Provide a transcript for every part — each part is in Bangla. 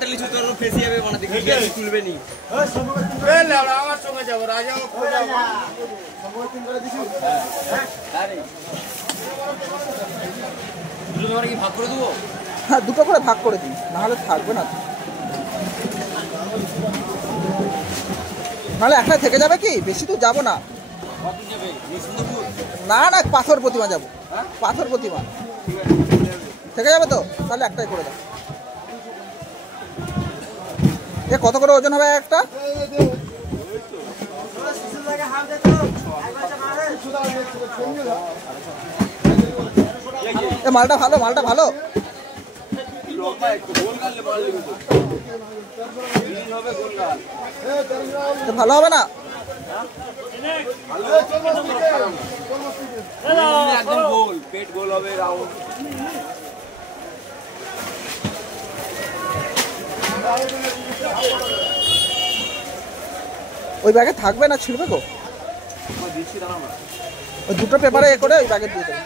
একটা লিচু তোর ফেসে যাবে বানাতে তুলবে নি আমার সঙ্গে যাবো রাজা কি ভাগ করে দেবো? হ্যাঁ দুটো করে ভাগ করে দিই, নাহলে থাকবে না, নাহলে একটা থেকে যাবে কি, বেশি তো যাবো না। না না পাথর প্রতিমা যাবো, পাথর প্রতিমা থেকে যাবে তো, তাহলে একটাই করে দাও। এ কত করে ওজন হবে একটা? এ মালটা ভালো, মালটা ভালো, ভালো হবে না? একদম গোল, পেট গোল হবে, রাউন্ড। ওই ব্যাগে থাকবে না, ছিড়বে গো? ওই দুটো পেপারে এ করে ওই ব্যাগে দিয়ে দেবে।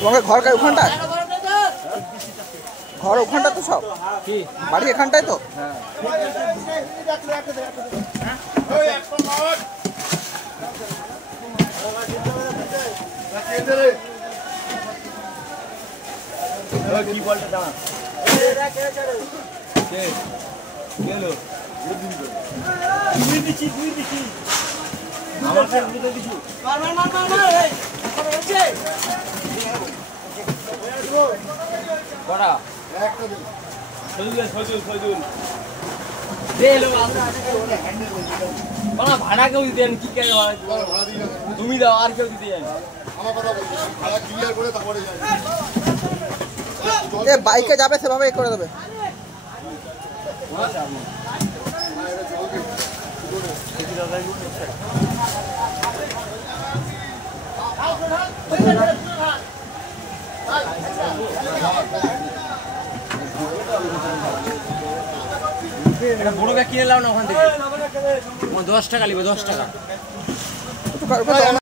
তোমাকে ঘর ওখানটায়, ঘর ওখানটা তো সব বাড়ি এখানটায় তো। কি বলটা দাঁড়া ভাড়া কেউ দিতে কি তুমি দাও, আর কেউ দিতে বাইকে যাবে সেভাবে এ করে দেবে। বড় ব্যাগ কিনে নাও না ওখান থেকে, 10 টাকা নিবে, 10 টাকা।